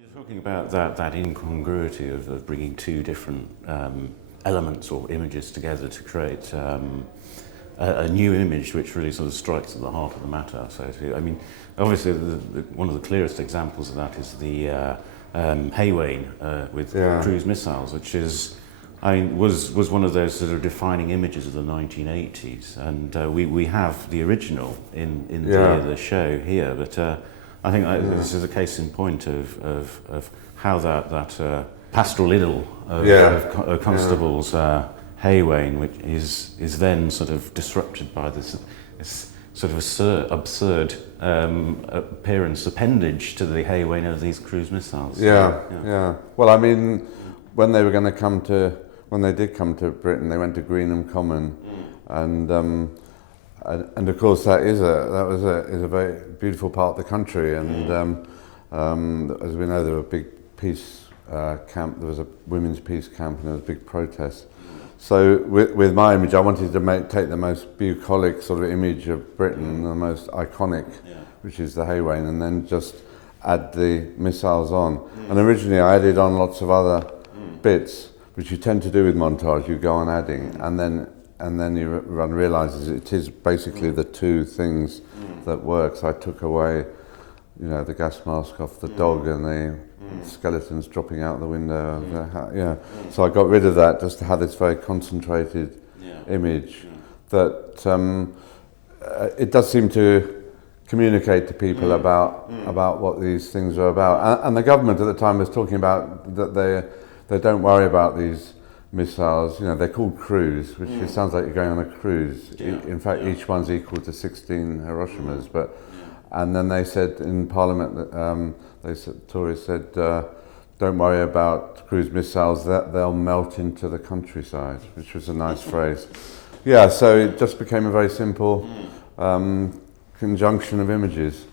You're talking about that incongruity of bringing two different elements or images together to create a new image which really sort of strikes at the heart of the matter. So, I mean, obviously, one of the clearest examples of that is the Haywain with cruise missiles, which is, was one of those sort of defining images of the 1980s, and we have the original in the show here, but I think this is a case in point of how that pastoral idyll of Constable's Haywain, which is then sort of disrupted by this sort of absurd appearance, appendage to the Haywain of these cruise missiles. Yeah. Well, I mean, when they did come to Britain, they went to Greenham Common, and of course that is a very beautiful part of the country, and as we know, there were a big peace camp. There was a women's peace camp, and there was a big protest. So with my image, I wanted to take the most bucolic sort of image of Britain, the most iconic, which is the Haywain, and then just add the missiles on. And originally I added on lots of other bits, which you tend to do with montage. You go on adding, and then you realises it is basically the two things that work. So I took away, the gas mask off the dog and the skeletons dropping out the window. So I got rid of that just to have this very concentrated image that it does seem to communicate to people about what these things are about. And the government at the time was talking about that they don't worry about these missiles. They're called cruise, which it sounds like you're going on a cruise. In fact, each one's equal to 16 Hiroshimas. And then they said in Parliament that Tories said, don't worry about cruise missiles, that they'll melt into the countryside, which was a nice phrase. Yeah, so it just became a very simple conjunction of images.